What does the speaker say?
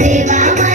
baby, mama.